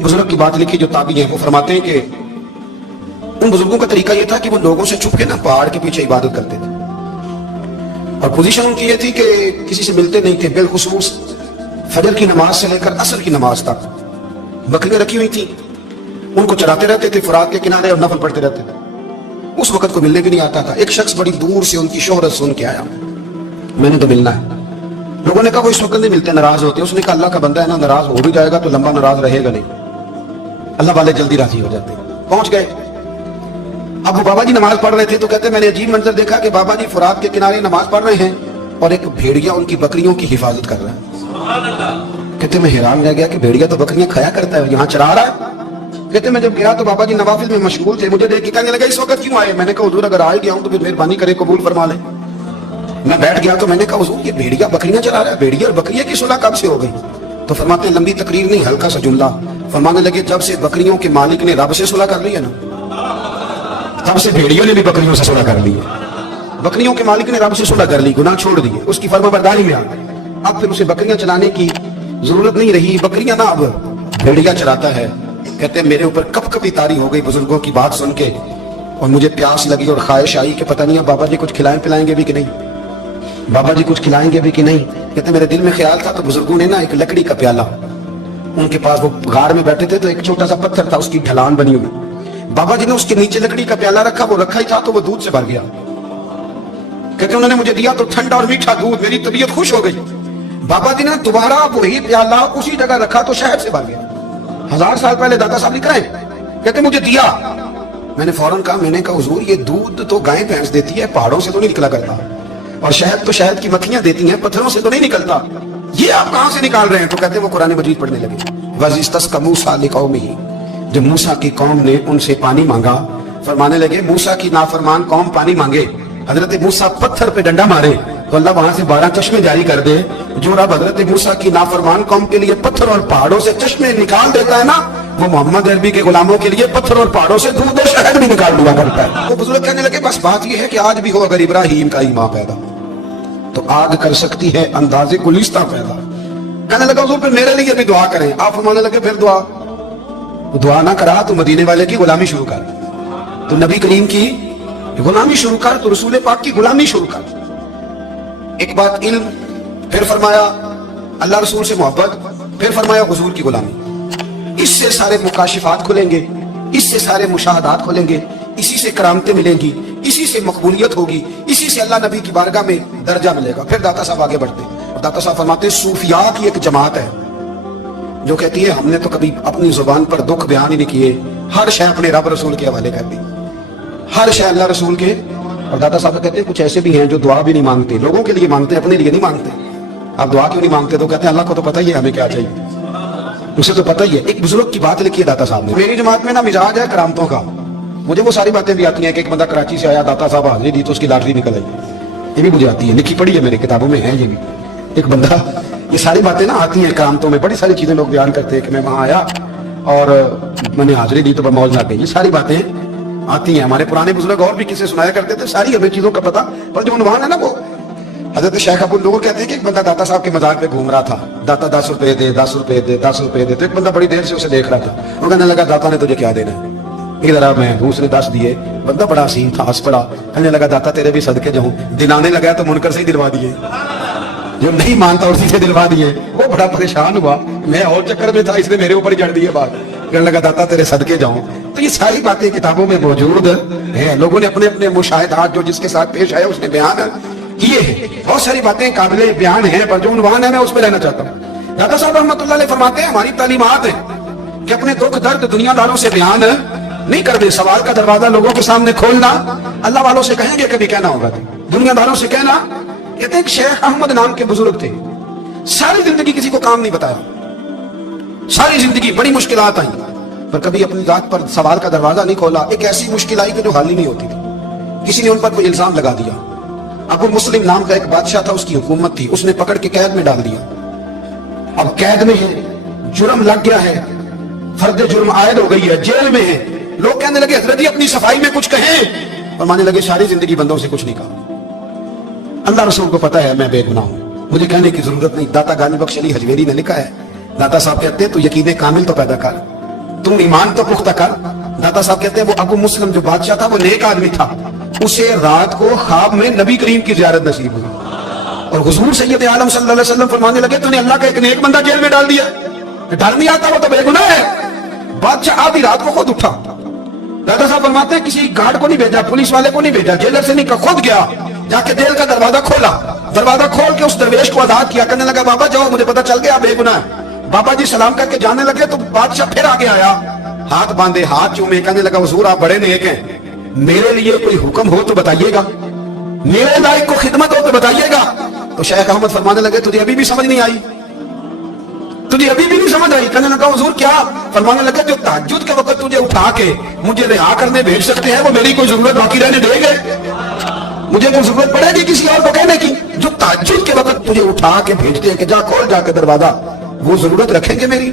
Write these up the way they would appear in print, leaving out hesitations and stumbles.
एक बुजुर्ग की बात लिखी जो ताबी है, वो फरमाते हैं कि उन बुजुर्गों का तरीका ये था कि वो लोगों से छुप के ना पहाड़ के पीछे इबादत करते थे, और पोजीशन उनकी ये थी कि किसी से मिलते नहीं थे। बिलखुसूस फजर की नमाज से लेकर असर की नमाज तक बकरियां रखी हुई थी, उनको चराते रहते थे फुरात के किनारे और नफल पढ़ते रहते थे। उस वक्त को मिलने भी नहीं आता था। एक शख्स बड़ी दूर से उनकी शोहरत सुन के आया, मैंने तो मिलना है। लोगों ने कहा वो इस वक्त नहीं मिलते, नाराज होते। उसने कहा अल्लाह का बंदा है ना, नाराज हो भी जाएगा तो लंबा नाराज रहेगा नहीं, अल्लाह वाले जल्दी राजी हो जाते। पहुंच गए। अब वो बाबा जी नमाज पढ़ रहे थे तो कहते मैंने अजीब मंजर देखा कि बाबा जी फुरात के किनारे नमाज पढ़ रहे हैं और एक भेड़िया उनकी बकरियों की हिफाजत कर रहा है। कहते मैं हैरान रह गया कि भेड़िया तो बकरियां खाया करता है, यहाँ चरा रहा है। कहते मैं जब गया तो बाबा जी नवाफिल में मशगूल थे, मुझे देख के कहने लगा इस वक्त क्यों आए? मैंने कहा हुजूर अगर आ गया हूं तो फिर मेहरबानी करे कबूल फरमा ले। मैं बैठ गया तो मैंने कहा हुजूर ये भेड़िया बकरियां चरा रहा है, भेड़िया और बकरिया की सुलह कब से हो गई? तो फरमाते हैं लंबी तकरीर नहीं, हल्का सा जुमला। फरमाने लगे जब से बकरियों के मालिक ने रब से सुलह कर ली है ना, तब से भेड़ियों ने भी बकरियों से सुलह कर ली है। बकरियों के मालिक ने रब से सुलह कर ली, गुनाह छोड़ दिए, उसकी फर्माबरदारी में आ गए। अब फिर उसे बकरियां चलाने की जरूरत नहीं रही, बकरियां ना अब भेड़िया चलाता है। कहते मेरे ऊपर कपकपी तारी हो गई बुजुर्गों की बात सुन के, और मुझे प्यास लगी और ख्वाहिश आई कि पता नहीं है बाबा जी कुछ खिलाएं पिलाएंगे भी कि नहीं, बाबा जी कुछ खिलाएंगे भी कि नहीं। कहते मेरे दिल में ख्याल था तो बुजुर्गों ने ना एक लकड़ी का प्याला, उनके पास वो गार में बैठे थे तो एक छोटा सा पत्थर था, उसकी ढलान बनी हुई, बाबा जी ने उसके नीचे लकड़ी का प्याला रखा, वो रखा ही था तो वो दूध से भर गया। कहते उन्होंने मुझे दिया तो ठंडा और मीठा दूध, मेरी तबीयत खुश हो गई। बाबा जी ने दोबारा वही प्याला उसी जगह रखा तो शहद से भर गया। 1000 साल पहले दादा साहब लिख रहे हैं। कहते मुझे दिया, मैंने फौरन कहा, मैंने कहा हुजूर ये दूध तो गाय भैंस देती है, पहाड़ों से तो नहीं निकला करता, और शहद तो शहद की मक्खियां देती हैं, पत्थरों से तो नहीं निकलता, ये आप कहां से निकाल रहे हैं? तो कहते वो कुरान मजीद पढ़ने लगे। वज़िस्तस्क़ा मूसा लिक़ौमिही, जब मूसा की कौम ने उनसे पानी मांगा, फरमाने लगे मूसा की नाफरमान कौम पानी मांगे, हजरत मूसा पत्थर पे डंडा मारे तो अल्लाह वहां से 12 चश्मे जारी कर दे। जो रब हजरत मूसा की नाफरमान कौम के लिए पत्थर और पहाड़ों से चश्मे निकाल देता है ना, वो मोहम्मद अरबी के गुलामों के लिए पत्थर और पहाड़ों से दूध और शहद भी निकाल दिया करता है। वो बुजुर्ग कहने लगे बस बात ये है कि आज भी हो अगर इब्राहिम का ईमान पैदा तो आग कर सकती है अंदाजे गुलिस्ता पैदा। कहने लगा हुजूर फिर मेरे लिए भी दुआ करें। आप फरमाने लगे फिर दुआ ना करा तो मदीने वाले की गुलामी शुरू कर, तो नबी करीम की गुलामी शुरू कर, तो रसूल पाक की गुलामी शुरू कर। एक बात इल्म, फिर फरमाया अल्लाह रसूल से मोहब्बत, फिर फरमाया हुजूर की गुलामी। इससे सारे मुकाशिफात खुलेंगे, इससे सारे मुशाहदात खुलेंगे, इसी से करामतें मिलेंगी, इसी से मकबूलियत होगी, इसी से अल्लाह नबी की बारगाह में दर्जा मिलेगा। फिर दाता साहब आगे बढ़ते और दाता साहब फरमाते सूफिया की एक जमात है जो कहती है हमने तो कभी अपनी जुबान पर दुख बयान ही नहीं किए, हर शय अपने रब रसूल के हवाले कर दी, हर शय अल्लाह रसूल के। और दादा साहब कहते हैं कुछ ऐसे भी हैं जो दुआ भी नहीं मांगते, लोगों के लिए मांगते, अपने लिए नहीं मांगते। आप दुआ क्यों नहीं मांगते? तो कहते हैं अल्लाह को तो पता ही है हमें क्या चाहिए, उसे तो पता ही है। एक बुजुर्ग की बात लिखी है दाता साहब ने, मेरी जमात में ना मिजाज है करामतों का, मुझे वो सारी बातें भी आती हैं कि एक बंदा कराची से आया, दाता साहब हाजिरी दी तो उसकी लॉटरी निकल आई, ये भी मुझे आती है, लिखी पड़ी है मेरी किताबों में है ये भी। एक बंदा, ये सारी बातें ना आती हैं करामतों में, बड़ी सारी चीजें लोग बयान करते हैं कि मैं वहां आया और मैंने हाजिरी दी तो मौज ना गई, ये सारी बातें आती हैं। हमारे पुराने बुजुर्ग और भी किसे सुनाया करते थे, सारी हमें चीजों का पता, पर जो उन्वान है ना वो हजरत शेख अब्दुल नूर कहते हैं कि एक बंदा दाता साहब के मजाक पे घूम रहा था, दाता 10 रुपए दे, 10 रुपए दे, 10 रुपए दे। तो एक बंदा बड़ी देर से उसे देख रहा था, वो कहने लगा दाता ने तुझे क्या देना है? इधर आ, मैं दूसरे 10 दिए। बंदा बड़ा हसीन था, हंस पड़ा, कहने लगा दाता तेरे भी सदके जाऊं। दिलाने लगा तो मुनकर से ही दिलवा दिए, जो नहीं मानता उसी से दिलवा दिए। वो बड़ा परेशान हुआ, मैं और चक्कर में था, इसने मेरे ऊपर ही जड़ दिए बात। कहने लगा दाता तेरे सदके जाऊं। तो ये सारी बातें किताबों में मौजूद है, लोगों ने अपने अपने मुशाहिदात जो जिसके साथ पेश आया उसने बयान किए हैं। बहुत सारी बातें काबिल बयान है, पर जो उन्वान है मैं उस पर रहना चाहता हूँ। दादा साहब रहमतुल्लाह अलैह फरमाते हैं हमारी तालीमात है कि अपने दुख दर्द दुनियादारों से बयान नहीं कर दे, सवाल का दरवाजा लोगों के सामने खोलना। अल्लाह वालों से कहेंगे कभी कहना होगा, दुनियादारों से कहना। कहते हैं शेख अहमद नाम के बुजुर्ग थे, सारी जिंदगी किसी को काम नहीं बताया, सारी जिंदगी बड़ी मुश्किलात आई, पर कभी अपनी जात पर सवाल का दरवाजा नहीं खोला। एक ऐसी मुश्किल आई कि जो हाल ही नहीं होती थी, किसी ने उन पर कोई इल्जाम लगा दिया। अबू मुस्लिम नाम का एक बादशाह था, उसकी हुकूमत थी, उसने पकड़ के कैद में डाल दिया। अब कैद में है, जुर्म लग गया है, फर्द जुर्म आयद हो गई है, जेल में है। लोग कहने लगे हजरत अपनी सफाई में कुछ कहें, और मानने लगे सारी जिंदगी बंदों से कुछ नहीं कहा। अल्लाह रसूल को पता है मैं बेगुनाह हूं, मुझे कहने की जरूरत नहीं। दाता गानी बख्श अली हजवेरी ने लिखा है, दाता साहब कहते हैं तो यकीन कामिल तो पैदा कर, तुम ईमान तो पुख्ता कर। दाता साहब कहते हैं वो अबू मुस्लिम जो बादशाह था वो नेक आदमी था, उसे रात को ख्वाब में नबी करीम की ज़ियारत नसीब हुई और हुजूर सैयद आलम सल्लल्लाहु अलैहि वसल्लम फरमाने लगे तूने अल्लाह का एक नेक बंदा जेल में डाल दिया, डर नहीं आता, वो तो बेगुनाह है। बादशाह आधी रात को खुद उठा। दादा साहब फरमाते हैं किसी गार्ड को नहीं भेजा, पुलिस वाले को नहीं भेजा, जेलर से नहीं, खुद गया, जाके जेल का दरवाजा खोला, दरवाजा खोल के उस दरवेश को आजाद किया, कहने लगा बाबा जाओ मुझे पता चल गया बेगुनाह है। बाबा जी सलाम करके जाने लगे तो बादशाह फिर आगे आया, हाथ बांधे, हाथ चूमे, कहने लगा हुजूर आप बड़े नेक हैं, मेरे लिए कोई हुक्म हो तो बताइएगा, मेरे लायक को खिदमत हो तो बताइएगा। तो शेख अहमद फरमाने लगे तुझे अभी भी समझ नहीं आई, तुझे अभी भी नहीं समझ आई। कहने लगा हुजूर क्या? फरमाने लगे जो तहज्जुद के वक्त तुझे उठा के मुझे रिहा करने भेज सकते हैं वो मेरी कोई जरूरत बाकी रहने देंगे? मुझे कोई जरूरत पड़ेगी किसी और को कहने की? जो तहज्जुद के वक्त तुझे उठा के भेजते हैं कि जा खोल जाके दरवाजा, वो जरूरत रखेंगे? मेरी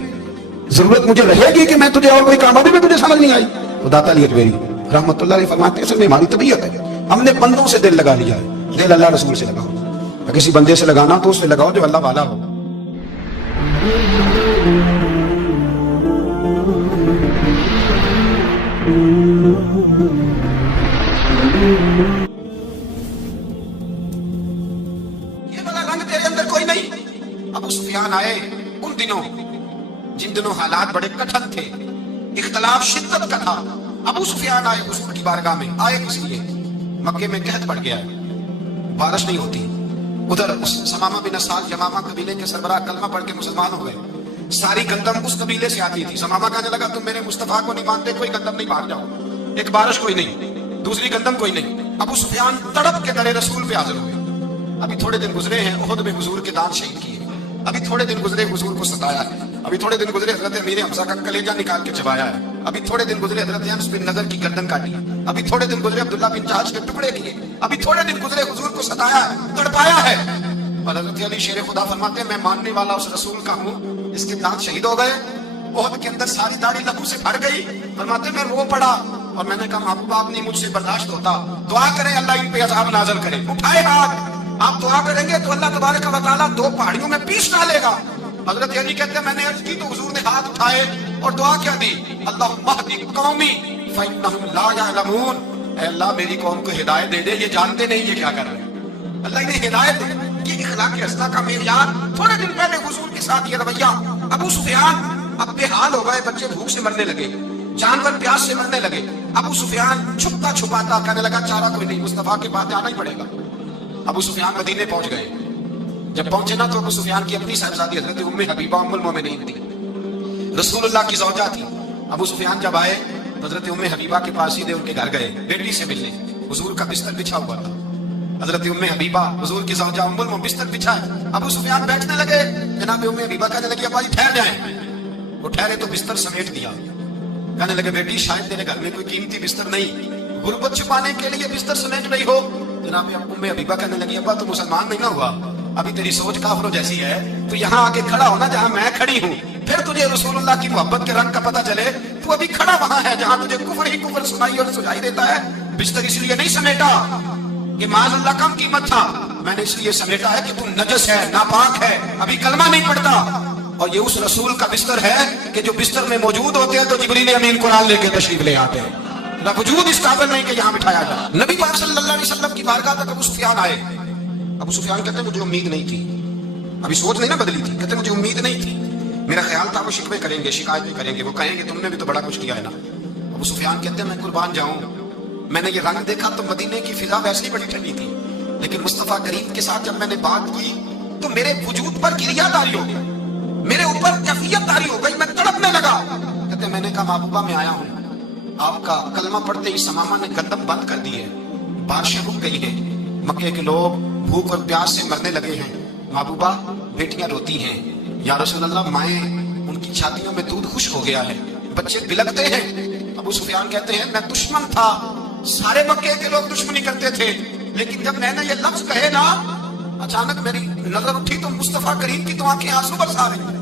जरूरत मुझे रहेगी कि मैं तुझे और कोई काम, अभी भी तुझे समझ नहीं आई? तो दाता अली अजमेरी रहमतुल्लाह अलैह फरमाते हैं हमारी तबीयत है, हमने बंदों से दिल लगा लिया है, दिल अल्लाह रसूल से लगाओ, किसी बंदे से लगाना तो उससे लगाओ जो अल्लाह वाला हो। ये वाला रंग तेरे अंदर कोई नहीं। अबू सुफियान आए उन दिनों जिन दिनों हालात बड़े कठिन थे, इख्तलाफ शिद्दत का था। अबू सुफियान आए हुजूर की बारगाह में, आए किस लिए? मक्के में कहत पड़ गया है, बारिश नहीं होती। उधर उस समामा बिन असाल यमामा कबीले के सरबराह कलमा पढ़ के मुसलमान हो गए। सारी गंदम उस कबीले से आती थी। समामा कहने लगा तुम मेरे मुस्तफा को नहीं मानते, कोई गंदम नहीं, भाग जाओ। एक बारिश कोई नहीं, दूसरी गंदम कोई नहीं। अबू सुफियान तड़प के दरे रसूल पे हाजिर हुए। अभी थोड़े दिन गुजरे हैं उहद में हुजूर के दांत शहीद किए, अभी थोड़े दिन गुजरे हुजूर को सताया है, अभी थोड़े दिन गुजरे हजरत अमीर हमजा का कलेजा निकाल के चबाया है, अभी थोड़े दिन गुजरे हजरत अनस बिन नज़र की गर्दन काटी, अभी थोड़े दिन गुजरे अब्दुल्लाह बिन जहाश के टुकड़े किए, अभी थोड़े दिन गुजरे हुजूर को सताया है, तड़पाया है। और हजरत अली शेर खुदा फरमाते हैं मैं मानने वाला उस रसूल का हूँ, इसके दांत शहीद हो गए, ओहद के अंदर सारी दाढ़ी लहू से भर गई। फरमाते मैं रो पड़ा और मैंने कहा महबूब आप नहीं मुझसे बर्दाश्त होता, दुआ करें अल्लाह इन पे अज़ाब नाज़िल करे। उठाए हाथ, आप दुआ करेंगे तो अल्लाह तबारक व तआला दो पहाड़ियों में पीस डालेगा। हजरत अली कहते हैं मैंने अर्ज की तो हुजूर ने हाथ उठाए और दुआ क्या दी, अल्लाहुम्मा हदी कौमी फइन्नहुम ला यअलमून, ऐ अल्लाह मेरी कौम को हिदायत दे दे, ये जानते नहीं ये क्या कर रहे हैं। अल्लाह ने हिदायत दी। ये इखलाक हसना का मेयार। थोड़े दिन पहले हुजूर के साथ ये रवैया। अबू सुफियान अब बेहाल हो गए, बच्चे भूख से मरने लगे, जानवर प्यास से मरने लगे। अबू सुफियान छुपता छुपाता कहने लगा चारा कोई नहीं, मुस्तफा के पास जाना ही पड़ेगा। अबू सुफियान मदीने पहुंच गए। जब पहुंचे ना तो अबू सुफियान की अपनी साहबजादी हजरत उम्मे हबीबा उम्मुल मोमिनीन थी, रसूलुल्लाह की ज़ौजा थी। अबू सुफियान जब आए तो हजरत उम्मे हबीबा के पास सीधे उनके घर गए बेटी से मिलने। हुजूर का बिस्तर बिछा हुआ था, हजरत उम्मे हबीबा हुजूर की ज़ौजा उम्मुल मोमिनीन बिस्तर बिछाए। अबू सुफियान बैठने लगे, जनाब उम्मे हबीबा कहने लगी अब्बा जी ठहर जाएं। वो ठहरे तो बिस्तर समेट दिया। कहने लगे बेटी शायद तेरे घर में कोई कीमती बिस्तर नहीं, गुर्बत छुपाने के लिए बिस्तर समेट रही हो। जनाब उम्मे हबीबा कहने लगी अब्बा तू मुसलमान नहीं ना हुआ, अभी तेरी सोच काफिरों जैसी है, तो यहाँ आके खड़ा होना जहाँ मैं खड़ी हूँ, फिर तुझे रसूलुल्लाह की मोहब्बत के रंग का पता चले। तू अभी खड़ा वहां है जहाँ तुझे कुफर ही कुफर सुनाई और सुझाई देता है। बिस्तर इसलिए नहीं समेटा कि माज़अल्लाह कम कीमत था, मैंने इसलिए समेटा है कि तू नजस है, नापाक है, अभी कलमा नहीं पढ़ता। और ये उस रसूल का बिस्तर है कि जो बिस्तर में मौजूद होते हैं तो जिब्रील अमीन कुरान लेके तशरीफ ले आते हैं, वजूद इस काबिल नहीं कि यहाँ बिठाया जाए। नबी पाक सल्लल्लाहु अलैहि वसल्लम की बारगाह तक अबू सुफियान आए। अबू सुफियान कहते हैं मुझे उम्मीद नहीं थी, अभी सोच नहीं ना बदली थी, कहते मुझे उम्मीद नहीं थी, मेरा ख्याल था वो शिकवे करेंगे, शिकायत करेंगे, वो कहेंगे तुमने भी तो बड़ा कुछ किया है ना। अबू सुफियान कहते हैं मैं कुर्बान जाऊं, मैंने ये रंग देखा तो मदीने की फिजा वैसे ही बड़ी ठंडी थी, लेकिन मुस्तफा करीम के साथ जब मैंने बात की तो मेरे वजूद पर गिरियादारी हो गई, मेरे ऊपर कैफियतदारी हो गई, मैं तड़पने लगा। कहते मैंने कहा महबूबा मैं आया हूँ, आपका कलमा पढ़ते ही समामा ने गंदम बंद कर दी है, बारिशें रुक गई है, मक्के के लोग भूख और प्यास से मरने लगे हैं, महबूबा बेटियां रोती हैं, या रसूलल्लाह माएँ उनकी छातियों में दूध खुश हो गया है, बच्चे बिलखते हैं। अबू सुफियान कहते हैं मैं दुश्मन था, सारे मक्के के लोग दुश्मनी करते थे, लेकिन जब मैंने ये लफ्ज कहे ना अचानक मेरी नजर उठी तो मुस्तफा करीम की तो आंखें आंसू बरसा रही।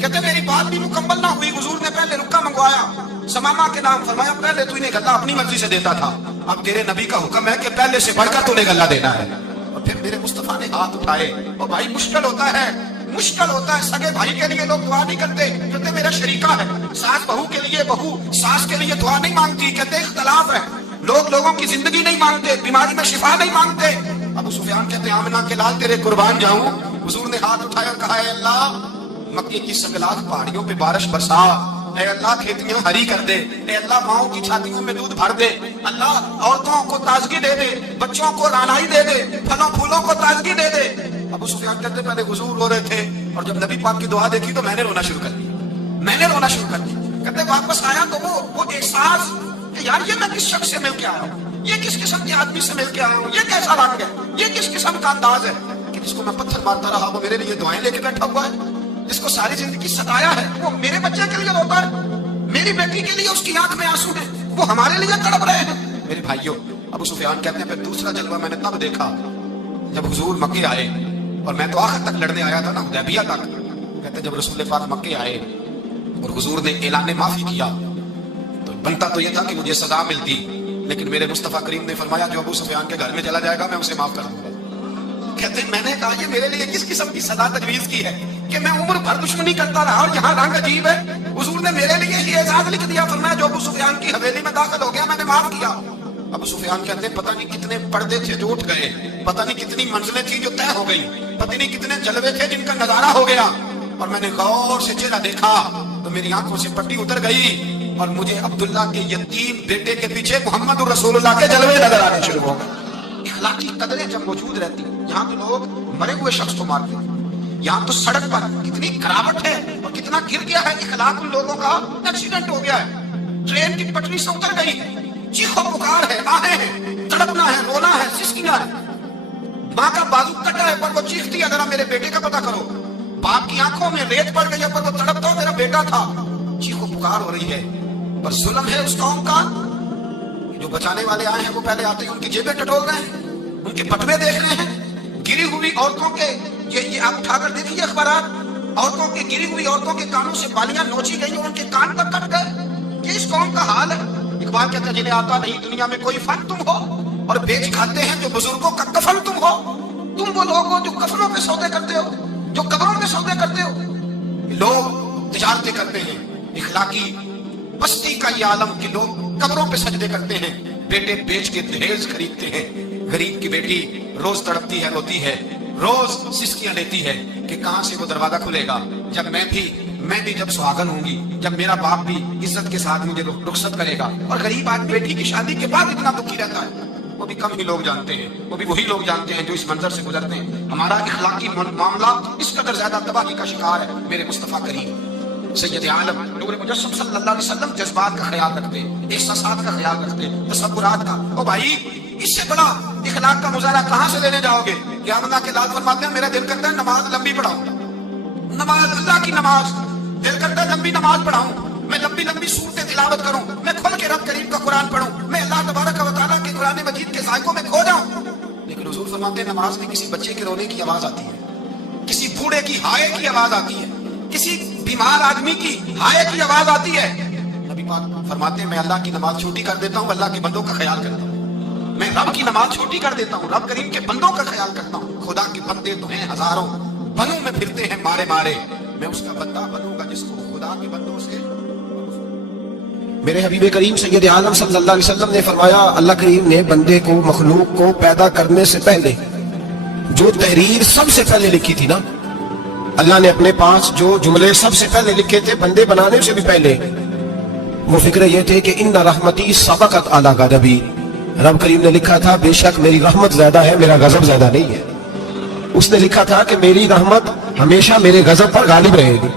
कहते मेरी बात भी मुकम्मल ना हुई, हुजूर ने पहले रुक्का मंगवाया, समामा के नाम फरमाया, पहले तू इन्हें गल्ला अपनी मर्जी से देता था, अब तेरे नबी का हुक्म है कि पहले से बढ़कर तूने गल्ला देना है। और फिर मेरे मुस्तफा ने हाथ उठाए, और भाई मुश्किल होता है مشکل ہوتا ہے. سگے بھائی کے لیے لوگ دعا نہیں کرتے, کہتے میرا شریکہ ہے. ساس بہو کے لیے بہو ساس کے لیے دعا نہیں مانگتی, کہتے اختلاف ہے. لوگ لوگوں کی زندگی نہیں مانگتے, بیماری میں شفا نہیں مانگتے. ابو سفیان کہتے ہیں آمنہ کے لال تیرے قربان جاؤں. حضور نے ہاتھ اٹھایا اور کہا اے اللہ مکے کی سنگلاخ پہاڑیوں پہ بارش برسا, اے اللہ کھیتیاں ہری کر دے, اے اللہ ماؤں کی چھاتیوں میں دودھ بھر دے, اللہ عورتوں کو تازگی دے دے, بچوں کو رانائی دے دے, پھلوں پھولوں کو تازگی دے دے. ابو سفیان کہتے پہلے حضور رو رہے تھے اور جب نبی پاک کی دعا دیکھی تو میں نے رونا شروع کر دیا. کہتے واپس آیا تو وہ احساس کہ یار یہ میں کس شخص سے مل کے آیا ہوں, یہ کس قسم کے آدمی سے مل کے آیا ہوں, یہ کیسا رنگ ہے, یہ کس قسم کا انداز ہے کہ جس کو میں پتھر مارتا رہا وہ میرے لیے دعائیں لے کے بیٹھا ہوا ہے, جس کو ساری زندگی ستایا ہے وہ میرے بچے کے لیے روتا ہے, میری بیٹی کے لیے اس کی آنکھ میں آنسو ہیں, وہ ہمارے لیے تڑپ رہے ہیں. میرے بھائیوں, ابو سفیان کہتے ہیں پھر دوسرا جلوہ میں نے تب دیکھا جب حضور مکے آئے, اور میں تو آخر تک لڑنے آیا تھا نا, حدیبیہ تک. کہتے جب رسول پاک مکے آئے اور حضور نے اعلان معافی کیا تو بنتا تو یہ تھا کہ مجھے سزا ملتی, لیکن میرے مصطفیٰ کریم نے فرمایا جو ابو سفیان کے گھر میں چلا جائے گا میں اسے معاف کر دوں گا. کہتے ہیں میں نے کہا یہ میرے لیے کس قسم کی سزا تجویز کی ہے کہ میں عمر بھر دشمنی کرتا رہا اور یہاں رنگ عجیب ہے. حضور نے میرے لیے یہ اعزاز لکھ دیا, فرمایا جو ابو سفیان کی حویلی میں داخل ہو گیا میں نے معاف کیا. ابو سفیان کہتے ہیں پتہ نہیں کتنے پردے تھے جو اٹھ گئے, پتہ نہیں کتنی منزلیں تھیں جو طے ہو گئی, پتہ نہیں کتنے جلوے تھے جن کا نظارہ ہو گیا, اور میں نے غور سے چہرہ دیکھا تو میری آنکھوں سے پٹی اتر گئی اور مجھے عبداللہ کے یتیم بیٹے کے پیچھے محمد رسول اللہ کے جلوے نظر آنے شروع ہو گئے. اخلاقی قدریں جب موجود رہتی, یہاں تو لوگ مرے ہوئے شخص کو مارتے ہیں, یہاں تو سڑک پر کتنی گراوٹ ہے اور کتنا گر گیا ہے اخلاق ان لوگوں کا, ایکسیڈنٹ ہو گیا ہے, ٹرین کی پٹری سے اتر گئی, چیخو پکار ہے, آہیں ہیں, تڑپنا ہے, رونا ہے, سسکیاں ہے. ماں کا بازو کٹا ہے پر وہ چیختی ہے ذرا میرے بیٹے کا پتہ کرو, باپ کی آنکھوں میں ریت پڑ گئی ہے پر وہ تڑپتا میرا بیٹا تھا. چیخو پکار ہو رہی ہے, پر ظلم ہے اس قوم کا. جو بچانے والے آئے ہیں وہ پہلے آتے ہیں ان کی جیبیں ٹٹول رہے ہیں, ان کے پٹوے دیکھ رہے ہیں, گری ہوئی عورتوں کے یہ آپ اٹھا کر دیکھیے اخبارات, عورتوں کے گری ہوئی عورتوں کے کانوں سے بالیاں نوچی گئی اور ان کے کان پر کٹ گئے. یہ اس قوم کا حال ہے. اقبال کہتا ہے جنہیں آتا نہیں دنیا میں کوئی فن تم ہو, اور بیچ کھاتے ہیں جو بزرگوں کا کفن تم ہو. تم وہ لوگ ہو جو کفنوں پہ سودے کرتے ہو, جو قبروں پہ سودے کرتے ہو. لوگ تجارتیں کرتے ہیں, اخلاقی بستی کا یہ عالم کہ لوگ قبروں پہ سجدے کرتے ہیں, بیٹے بیچ کے دہیز خریدتے ہیں. غریب کی بیٹی روز تڑپتی ہے, روتی ہے, روز سسکیاں لیتی ہے کہ کہاں سے وہ دروازہ کھلے گا جب میں بھی جب سہاگن ہوں گی, جب میرا باپ بھی عزت کے ساتھ مجھے رخصت کرے گا. اور غریب آدمی بیٹی کی شادی کے بعد اتنا دکھی رہتا ہے, وہ بھی کم ہی لوگ جانتے ہیں, وہ بھی وہی لوگ جانتے ہیں جو اس منظر سے گزرتے ہیں. ہمارا اخلاقی معاملہ اس قدر زیادہ تباہی کا شکار ہے. میرے مصطفیٰ کریم سید عالم نور مجسم صلی اللہ علیہ وسلم جذبات کا خیال رکھتے, احساسات کا خیال رکھتے, تصورات کا. او بھائی اس سے بڑا اخلاق کا مظاہرہ کہاں سے لینے جاؤ گے؟ کہ آمنہ کے لال فرماتے ہیں میرا دل کرتا ہے نماز لمبی پڑھاؤں, نماز اللہ کی نماز, دل کرتا ہے لمبی نماز پڑھاؤں, میں لمبی لمبی صورتیں تلاوت کروں, میں کھل کے رب کریم کا قرآن پڑھوں, میں اللہ تبارک و تعالیٰ کے قرآن مجید کے ذائقوں میں کھو جاؤں. لیکن حضور فرماتے ہیں نماز میں کسی بچے کے رونے کی آواز آتی ہے, کسی بوڑھے کی ہائے کی آواز آتی ہے, کسی بیمار آدمی کی ہائے کی آواز آتی ہے. نبی پاک فرماتے ہیں میں اللہ کی نماز چھوٹی کر دیتا ہوں, اللہ کے بندوں کا خیال کرتا ہوں. میں رب کی نماز چھوٹی کر دیتا ہوں, رب کریم کے بندوں کا خیال کرتا ہوں. خدا کے بندے تو ہیں ہزاروں, بنوں میں پھرتے ہیں مارے مارے, میں اس کا بندہ بنوں گا جس کو خدا کے بندوں سے. میرے حبیب کریم سید عالم صلی اللہ علیہ وسلم نے فرمایا اللہ کریم نے بندے کو مخلوق کو پیدا کرنے سے پہلے جو تحریر سب سے پہلے لکھی تھی نا, اللہ نے اپنے پاس جو جملے سب سے پہلے لکھے تھے بندے بنانے سے بھی پہلے, وہ فکر یہ تھے کہ ان رحمتی سبقت اعلی غضبی. رب کریم نے لکھا تھا بے شک میری رحمت زیادہ ہے, میرا غضب زیادہ نہیں ہے. اس نے لکھا تھا کہ میری رحمت ہمیشہ میرے غضب پر غالب رہے گی.